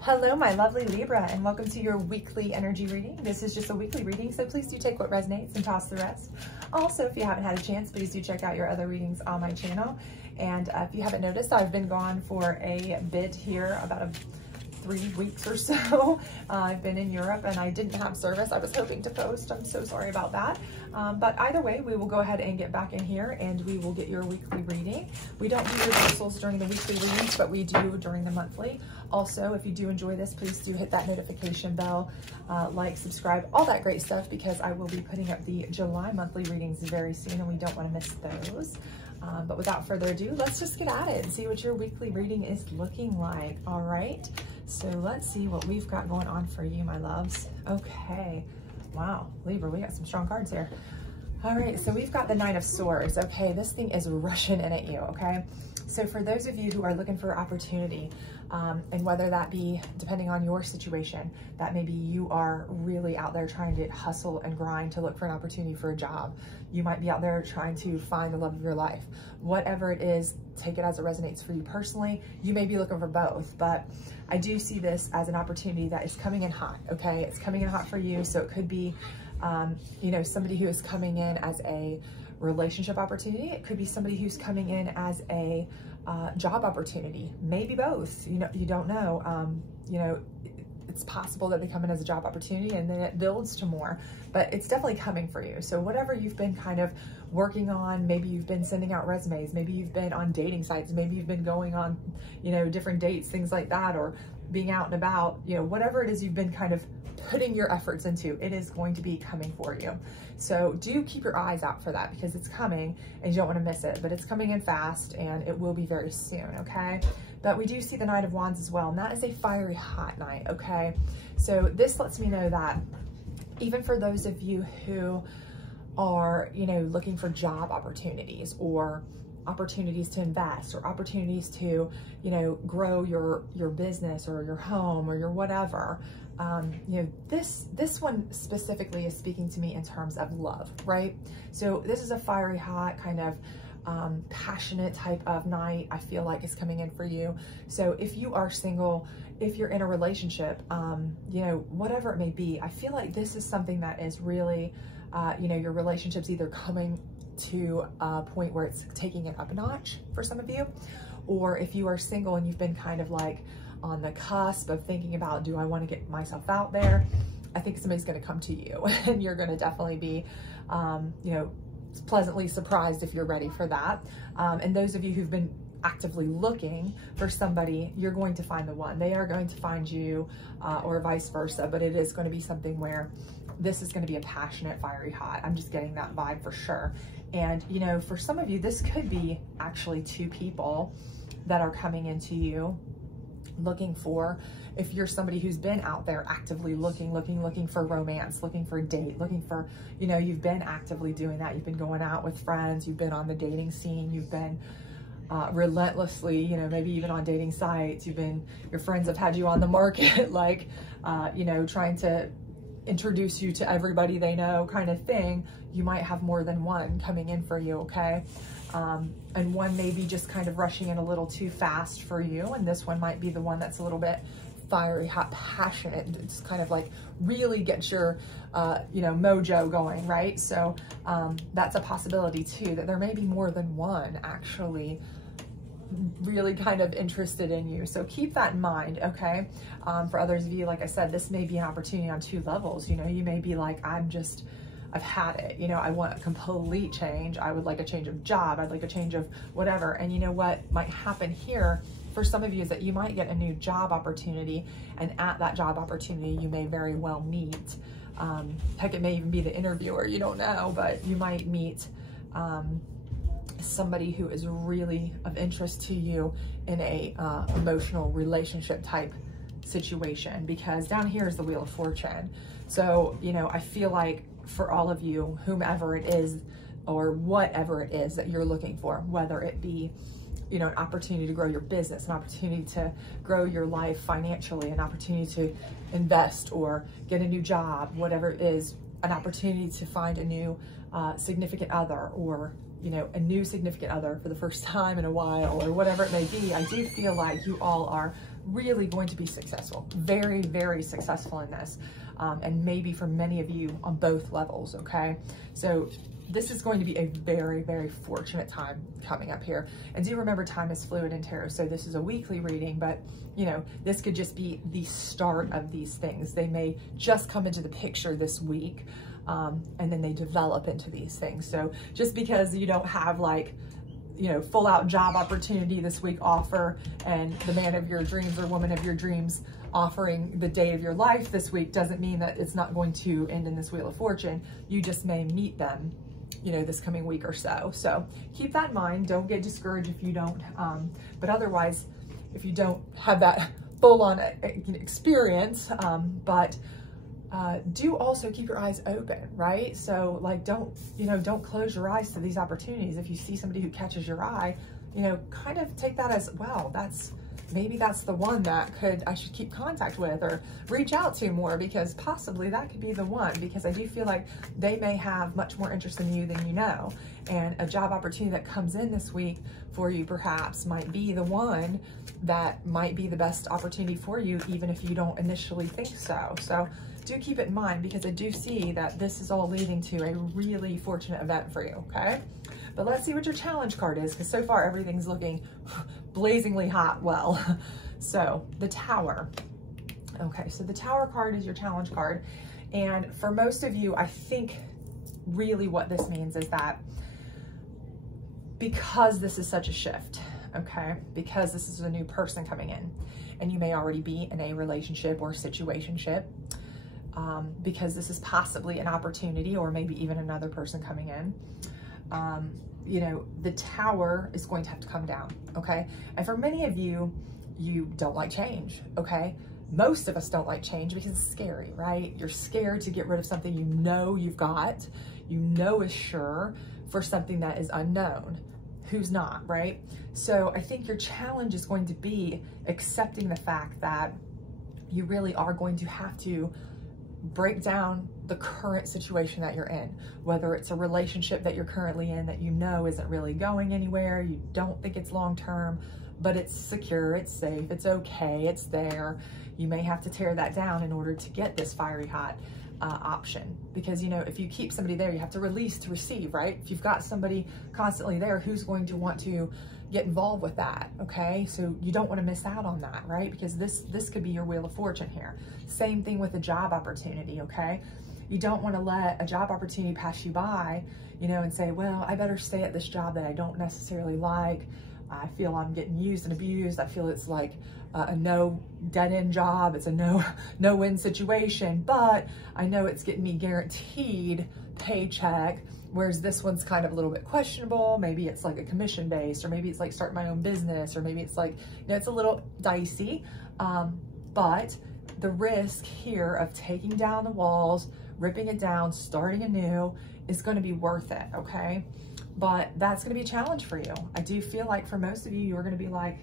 Hello, my lovely Libra, and welcome to your weekly energy reading. This is just a weekly reading, so please do take what resonates and toss the rest. Also, if you haven't had a chance, please do check out your other readings on my channel. And if you haven't noticed, I've been gone for a bit here, about 3 weeks or so. I've been in Europe and I didn't have service. I was hoping to post. I'm so sorry about that. But either way, we will go ahead and get back in here and we will get your weekly reading. We don't do reversals during the weekly readings, but we do during the monthly. Also, if you do enjoy this, please do hit that notification bell, like, subscribe, all that great stuff, because I will be putting up the July monthly readings very soon and we don't want to miss those. But without further ado, let's just get at it and see what your weekly reading is looking like. All right, so let's see what we've got going on for you, my loves. Okay, wow, Libra, we got some strong cards here. All right, so we've got the Nine of Swords. Okay, this thing is rushing in at you, okay? So for those of you who are looking for opportunity, and whether that be, depending on your situation, that maybe you are really out there trying to hustle and grind to look for an opportunity for a job. You might be out there trying to find the love of your life. Whatever it is, take it as it resonates for you personally. You may be looking for both, but I do see this as an opportunity that is coming in hot, okay? It's coming in hot for you, so it could be, you know, somebody who is coming in as a relationship opportunity. It could be somebody who's coming in as a job opportunity, maybe both. You know, you don't know. You know, it's possible that they come in as a job opportunity and then it builds to more, but it's definitely coming for you. So whatever you've been kind of working on, maybe you've been sending out resumes, maybe you've been on dating sites, maybe you've been going on, you know, different dates, things like that, or being out and about, you know, whatever it is you've been kind of putting your efforts into, it is going to be coming for you. So do keep your eyes out for that, because it's coming and you don't want to miss it, but it's coming in fast and it will be very soon, okay? But we do see the Knight of Wands as well, and that is a fiery hot night, okay? So this lets me know that even for those of you who are, you know, looking for job opportunities or opportunities to invest or opportunities to, you know, grow your business or your home or your whatever, you know, this one specifically is speaking to me in terms of love, right? So this is a fiery hot kind of passionate type of night. I feel like it's coming in for you. So if you are single, if you're in a relationship, you know, whatever it may be, I feel like this is something that is really, you know, your relationship's either coming to a point where it's taking it up a notch for some of you, or if you are single and you've been kind of like on the cusp of thinking about, do I want to get myself out there? I think somebody's going to come to you and you're going to definitely be, you know, pleasantly surprised if you're ready for that. And those of you who've been actively looking for somebody, you're going to find the one. They are going to find you, or vice versa, but it is going to be something where this is going to be a passionate, fiery hot. I'm just getting that vibe for sure. And, you know, for some of you, this could be actually 2 people that are coming into you looking for, if you're somebody who's been out there actively looking for romance, looking for a date, looking for, you know, you've been actively doing that. You've been going out with friends, you've been on the dating scene, you've been relentlessly, you know, maybe even on dating sites, your friends have had you on the market, like, you know, trying to introduce you to everybody they know kind of thing. You might have more than one coming in for you, okay? And one may be just kind of rushing in a little too fast for you, and this one might be the one that's a little bit fiery, hot, passionate. It's kind of like really get your, you know, mojo going, right? So that's a possibility too, that there may be more than one actually really kind of interested in you. So keep that in mind, okay? For others of you, like I said, this may be an opportunity on 2 levels. You know, you may be like, I've had it, you know, I want a complete change. I would like a change of job. I'd like a change of whatever. And you know what might happen here for some of you is that you might get a new job opportunity, and at that job opportunity, you may very well meet, heck, it may even be the interviewer, you don't know, but you might meet somebody who is really of interest to you in a emotional relationship type situation, because down here is the Wheel of Fortune. So, you know, I feel like for all of you, whomever it is or whatever it is that you're looking for, whether it be, you know, an opportunity to grow your business, an opportunity to grow your life financially, an opportunity to invest or get a new job, whatever it is, an opportunity to find a new significant other, or, you know, a new significant other for the first time in a while, or whatever it may be, I do feel like you all are really going to be successful, very, very successful in this. And maybe for many of you on both levels, okay? So this is going to be a very, very fortunate time coming up here. And do remember, time is fluid in tarot. So this is a weekly reading, but you know, this could just be the start of these things. They may just come into the picture this week, and then they develop into these things. So just because you don't have like, you know, full out job opportunity this week offer, and the man of your dreams or woman of your dreams offering the day of your life this week, doesn't mean that it's not going to end in this Wheel of Fortune. You just may meet them, you know, this coming week or so. So keep that in mind. Don't get discouraged if you don't, but otherwise, if you don't have that full on experience, do also keep your eyes open, right? So like, don't close your eyes to these opportunities. If you see somebody who catches your eye, you know, kind of take that as, well, maybe that's the one that I should keep contact with or reach out to more, because possibly that could be the one, because I do feel like they may have much more interest in you than you know. And a job opportunity that comes in this week for you perhaps might be the one that might be the best opportunity for you, even if you don't initially think so. So do keep it in mind, because I do see that this is all leading to a really fortunate event for you, okay? But let's see what your challenge card is, because so far everything's looking blazingly hot. Well, so the Tower. Okay, so the Tower card is your challenge card. And for most of you, I think really what this means is that because this is such a shift, okay, because this is a new person coming in, and you may already be in a relationship or situationship, because this is possibly an opportunity, or maybe even another person coming in, you know, the Tower is going to have to come down, okay? And for many of you, you don't like change, okay? Most of us don't like change because it's scary, right? You're scared to get rid of something you know you've got, you know is sure, for something that is unknown. Who's not, right? So I think your challenge is going to be accepting the fact that you really are going to have to break down the current situation that you're in, whether it's a relationship that you're currently in that you know isn't really going anywhere, you don't think it's long-term, but it's secure, it's safe, it's okay, it's there. You may have to tear that down in order to get this fiery hot option, because, you know, if you keep somebody there, you have to release to receive, right? If you've got somebody constantly there, who's going to want to get involved with that, okay? So you don't want to miss out on that, right? Because this could be your Wheel of Fortune here. Same thing with a job opportunity, okay? You don't want to let a job opportunity pass you by, you know, and say, well, I better stay at this job that I don't necessarily like. I feel I'm getting used and abused. I feel it's like a no dead-end job. It's a no-win situation, but I know it's getting me guaranteed paycheck, whereas this one's kind of a little bit questionable. Maybe it's like a commission-based, or maybe it's like starting my own business, or maybe it's like, you know, it's a little dicey, but the risk here of taking down the walls, ripping it down, starting anew is going to be worth it, okay? But that's going to be a challenge for you. I do feel like for most of you, you're going to be like,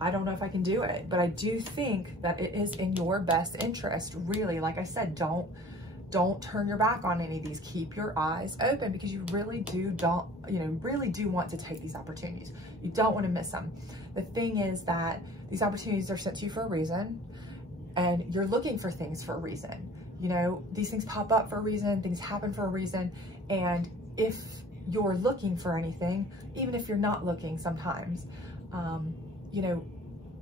I don't know if I can do it, but I do think that it is in your best interest, really. Like I said, don't turn your back on any of these. Keep your eyes open, because you really do want to take these opportunities. You don't want to miss them. The thing is that these opportunities are sent to you for a reason, and you're looking for things for a reason. You know, these things pop up for a reason, things happen for a reason, and if you're looking for anything, even if you're not looking sometimes, you know,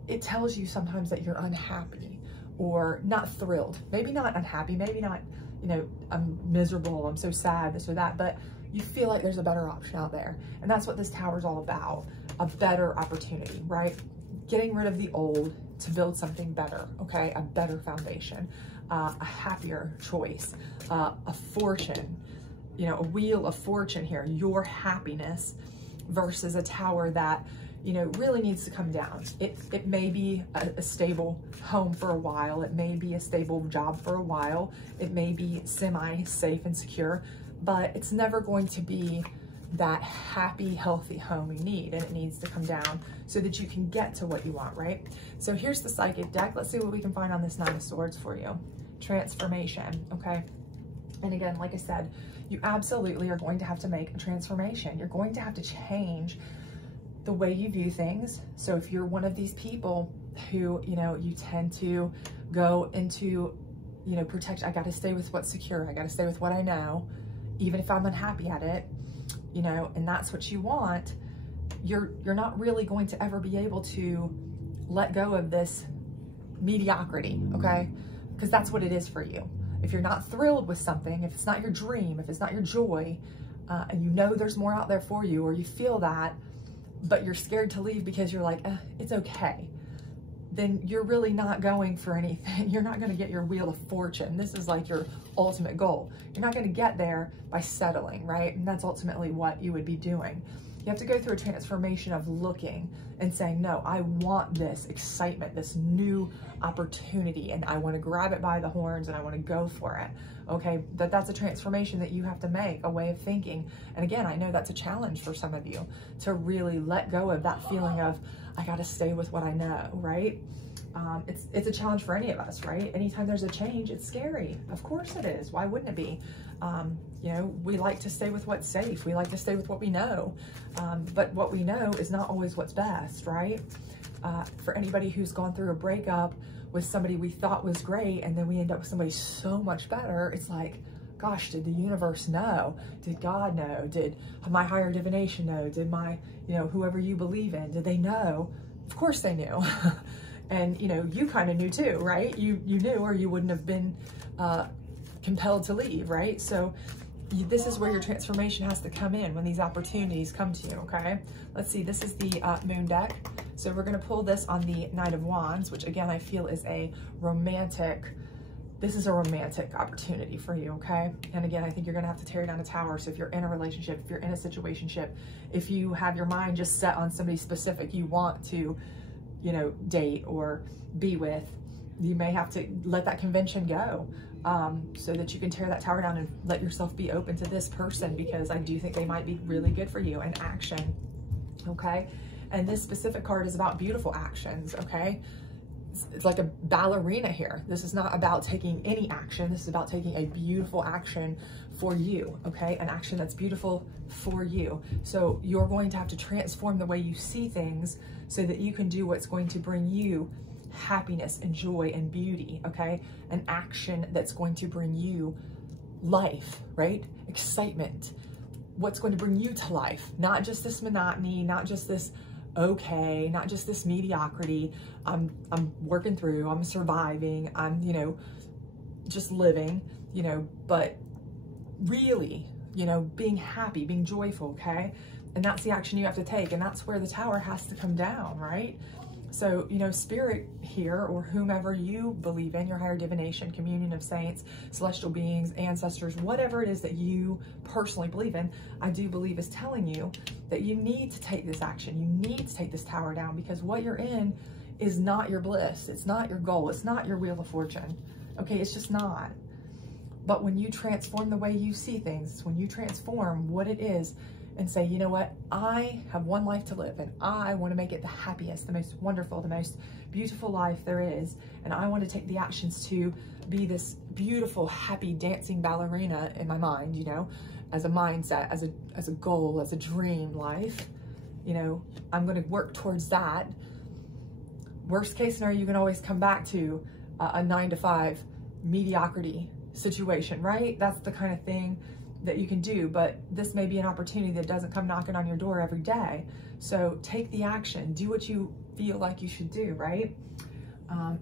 it tells you sometimes that you're unhappy or not thrilled. Maybe not unhappy, maybe not, you know, I'm miserable, I'm so sad, this or that, but you feel like there's a better option out there. And that's what this Tower is all about, a better opportunity, right? Getting rid of the old to build something better, okay? A better foundation, a happier choice, a fortune, you know, a Wheel of Fortune here, your happiness versus a Tower that, you know, really needs to come down. It may be a stable home for a while. It may be a stable job for a while. It may be semi-safe and secure, but it's never going to be that happy, healthy home you need, and it needs to come down so that you can get to what you want, right? So here's the Psychic deck. Let's see what we can find on this Nine of Swords for you. Transformation, okay? And again, like I said, you absolutely are going to have to make a transformation. You're going to have to change the way you view things. So if you're one of these people who, you know, you tend to go into, you know, protect. I got to stay with what's secure. I got to stay with what I know, even if I'm unhappy at it, you know, and that's what you want. You're not really going to ever be able to let go of this mediocrity, okay? Because that's what it is for you. If you're not thrilled with something, if it's not your dream, if it's not your joy, and you know there's more out there for you, or you feel that, but you're scared to leave because you're like, it's okay, then you're really not going for anything. You're not going to get your wheel of fortune. This is like your ultimate goal. You're not going to get there by settling, right? And that's ultimately what you would be doing. You have to go through a transformation of looking and saying, no, I want this excitement, this new opportunity, and I want to grab it by the horns and I want to go for it. Okay, that's a transformation that you have to make, a way of thinking. And again, I know that's a challenge for some of you to really let go of that feeling of, I got to stay with what I know, right? It's a challenge for any of us, right? Anytime there's a change, it's scary. Of course it is. Why wouldn't it be? You know, we like to stay with what's safe. We like to stay with what we know. But what we know is not always what's best, right? For anybody who's gone through a breakup with somebody we thought was great, and then we end up with somebody so much better, it's like, gosh, did the universe know? Did God know? Did my higher divination know? Did my, you know, whoever you believe in, did they know? Of course they knew. And, you know, you kind of knew too, right? You knew, or you wouldn't have been compelled to leave, right? So this is where your transformation has to come in when these opportunities come to you, okay? Let's see, this is the Moon deck. So we're going to pull this on the Knight of Wands, which again, I feel is a romantic, this is a romantic opportunity for you, okay? And again, I think you're going to have to tear down a tower. So if you're in a relationship, if you're in a situationship, if you have your mind just set on somebody specific you want to, you know, date or be with, you may have to let that convention go, so that you can tear that tower down and let yourself be open to this person, because I do think they might be really good for you in action, okay? And this specific card is about beautiful actions, okay? It's like a ballerina here. This is not about taking any action. This is about taking a beautiful action for you, okay? An action that's beautiful for you. So you're going to have to transform the way you see things so that you can do what's going to bring you happiness and joy and beauty, okay? An action that's going to bring you life, right? Excitement. What's going to bring you to life? Not just this monotony, not just this okay, not just this mediocrity. I'm working through, I'm surviving, I'm, you know, just living, you know, but really, you know, being happy, being joyful, okay? And that's the action you have to take. And that's where the tower has to come down, right? So, you know, spirit here, or whomever you believe in, your higher divination, communion of saints, celestial beings, ancestors, whatever it is that you personally believe in, I do believe is telling you that you need to take this action. You need to take this tower down, because what you're in is not your bliss. It's not your goal. It's not your wheel of fortune. Okay, it's just not. But when you transform the way you see things, when you transform what it is and say, you know what, I have one life to live, and I want to make it the happiest, the most wonderful, the most beautiful life there is. And I want to take the actions to be this beautiful, happy, dancing ballerina in my mind, you know, as a mindset, as a goal, as a dream life. You know, I'm going to work towards that. Worst case scenario, you can always come back to a 9-to-5 mediocrity situation, right? That's the kind of thing that you can do, but this may be an opportunity that doesn't come knocking on your door every day. So take the action, do what you feel like you should do, right?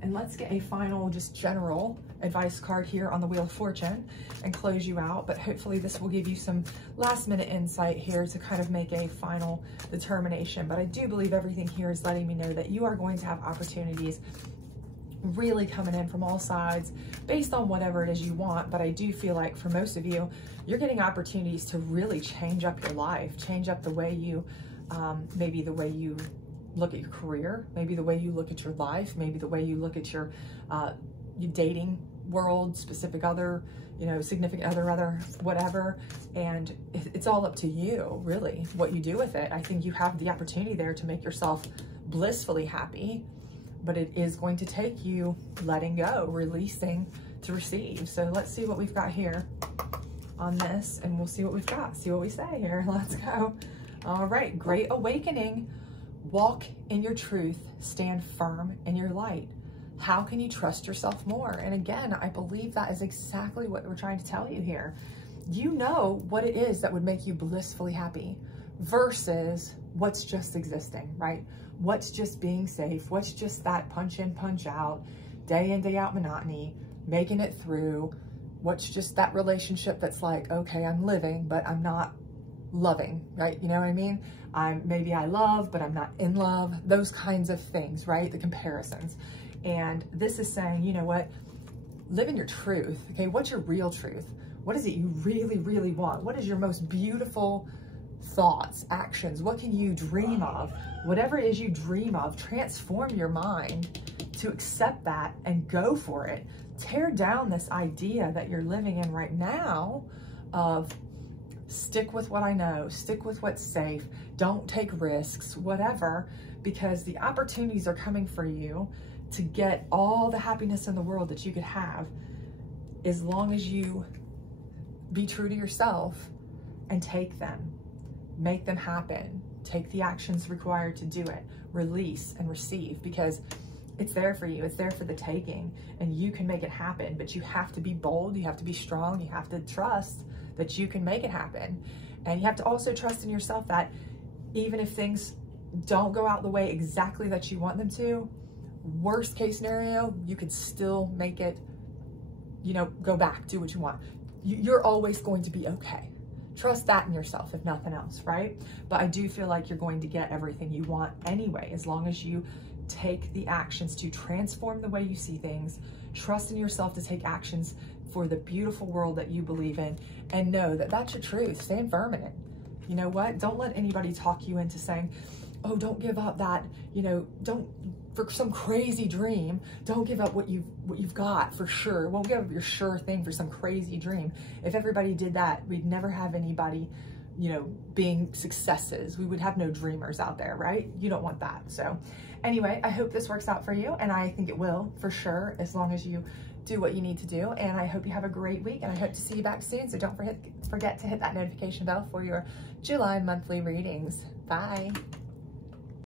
And let's get a final, just general advice card here on the Wheel of Fortune and close you out. But hopefully this will give you some last minute insight here to kind of make a final determination. But I do believe everything here is letting me know that you are going to have opportunities really coming in from all sides based on whatever it is you want. But I do feel like for most of you, you're getting opportunities to really change up your life, change up the way you, maybe the way you look at your career, maybe the way you look at your life, maybe the way you look at your dating world, specific other, you know, significant other, whatever. And it's all up to you, really, what you do with it. I think you have the opportunity there to make yourself blissfully happy, but it is going to take you letting go, releasing to receive. So let's see what we've got here on this, and we'll see what we've got, see what we say here. Let's go. All right, Great Awakening. Walk in your truth, stand firm in your light. How can you trust yourself more? And again, I believe that is exactly what we're trying to tell you here. You know what it is that would make you blissfully happy versus what's just existing, right? What's just being safe? What's just that punch in, punch out, day in, day out monotony, making it through? What's just that relationship that's like, okay, I'm living, but I'm not loving, right? You know what I mean? Maybe I love, but I'm not in love. Those kinds of things, right? The comparisons. And this is saying, you know what? Live in your truth. Okay, what's your real truth? What is it you really, really want? What is your most beautiful thoughts, actions? What can you dream of? Whatever it is you dream of, transform your mind to accept that and go for it. Tear down this idea that you're living in right now of stick with what I know, stick with what's safe, don't take risks, whatever, because the opportunities are coming for you to get all the happiness in the world that you could have as long as you be true to yourself and take them, make them happen, take the actions required to do it, release and receive, because it's there for you, it's there for the taking, and you can make it happen. But you have to be bold, you have to be strong, you have to trust that you can make it happen. And you have to also trust in yourself that even if things don't go out the way exactly that you want them to, worst case scenario, you could still make it, you know, go back, do what you want. You're always going to be okay. Trust that in yourself, if nothing else, right? But I do feel like you're going to get everything you want anyway, as long as you take the actions to transform the way you see things, trust in yourself to take actions for the beautiful world that you believe in, and know that that's your truth. Stand firm in it. You know what? Don't let anybody talk you into saying, oh, don't give up that, you know, don't, for some crazy dream, don't give up what you've got for sure. Won't give up your sure thing for some crazy dream. If everybody did that, we'd never have anybody, you know, being successes. We would have no dreamers out there, right? You don't want that. So anyway, I hope this works out for you, and I think it will for sure, as long as you do what you need to do. And I hope you have a great week, and I hope to see you back soon. So don't forget to hit that notification bell for your July monthly readings. Bye.